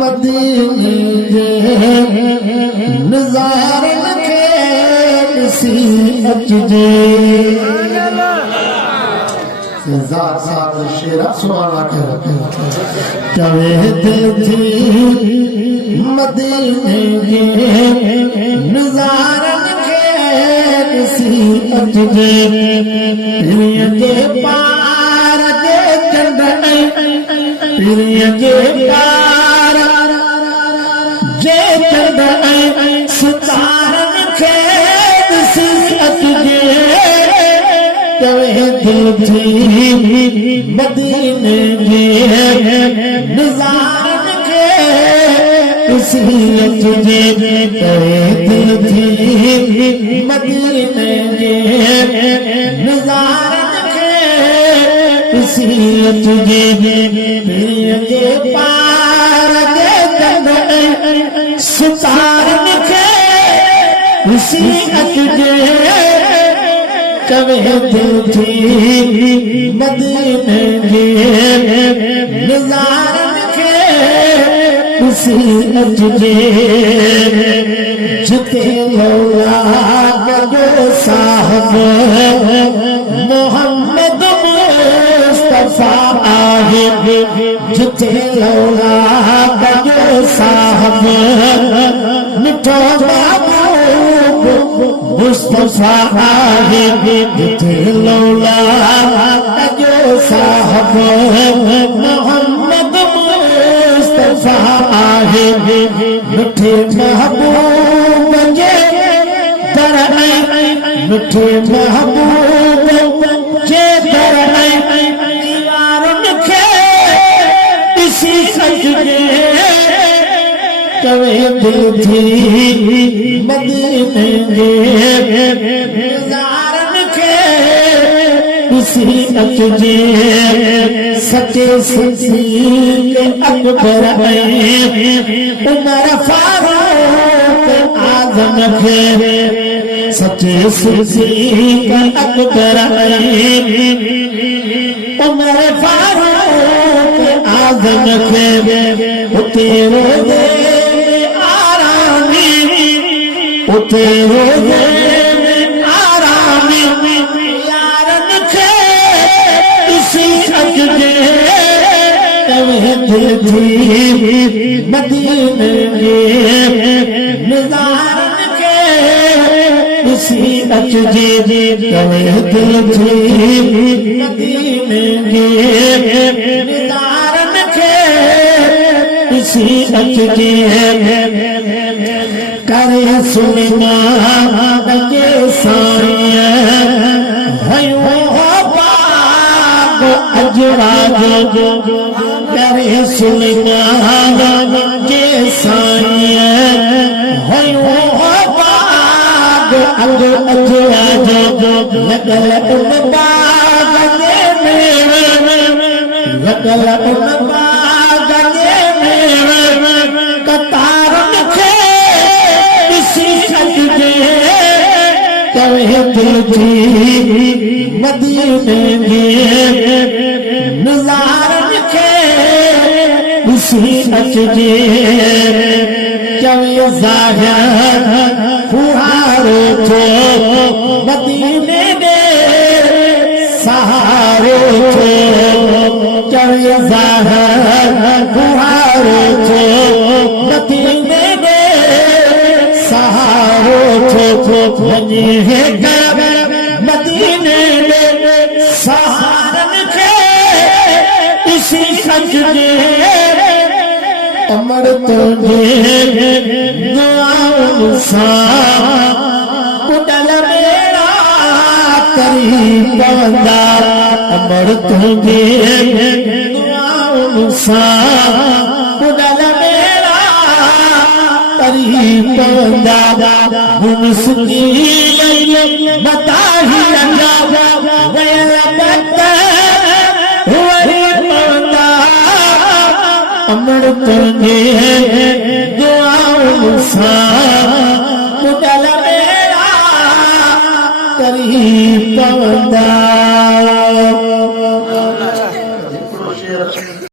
मदीने जे नज़ारन खे ॾिसी अचजे शेरा सुवाला चवे दिल थी मदीने जे नज़ारन खे ॾिसी अचजे पीरीअ जे पार जे चंड पीरीअ जे पार जे चंड सितारन खे ॾिसी अचजे चवे दिल थी मदीने जे नज़ारन खे ॾिसी अचजे चवे दिल थी मदीने जे नज़ारन खे ॾिसी अचजे पीरीअ जे पार जे चंड सितारन खे ॾिसी अचजे चवे दिल थी मदीने जे नज़ारन खे ॾिसी अचजे जिते औलाद जो साहब मोहम्मद मुस्तफा आहे जिते औलाद जो साहब मिठो मुस्तफा आहे जिथे औलाद जो साहब मोहम्मद मुस्तफा आहे मिठे महबूब जे दर मिठे महबूब जे दर दीवारन खे ॾिसी अचजे चवे दिल थी मदीने जे नज़ारन खे ॾिसी अचजे सचे सिद्दीक़ अकबर उमर फारूक आज़म खे सचे सिद्दीक़ अकबर उमर फारूक आज़म खे उते रोज़े उते रोज़े आरामी यारन खे ॾिसी अचजे चवे दिल थी मदीने जे नज़ारन खे ॾिसी अचजे चवे दिल थी मदीने जे नज़ारन खे ॾिसी अचजे करे सुलेमान जे साईं भयो पाक अजराज करे सुलेमान जे साईं भयो पाक अजराज लगल उन बाग में लगल उन बाग में कतारन खे चवे दिल थी मदीने जे नज़ारन खे ॾिसी अचजे चवे ज़ाहिर फुहारो थो मदीने जे सहारो थो चवे ज़ाहिर फुहारो थो मदीने जे सहारो थो वञे मदीने जे सहारन खे ॾिसी अचजे अमर तुंहिंजे दुआउनि सां ॿुॾल ॿेड़ा तरी पवंदा अमर तुंहिंजे दुआउनि सां ॿुॾल ॿेड़ा तरी पवंदा मुस्की मताही वयल बत हुई पवंदा अमर तुंहिंजे दुआउनि सां ॿुॾल ॿेड़ा तरी पवंदा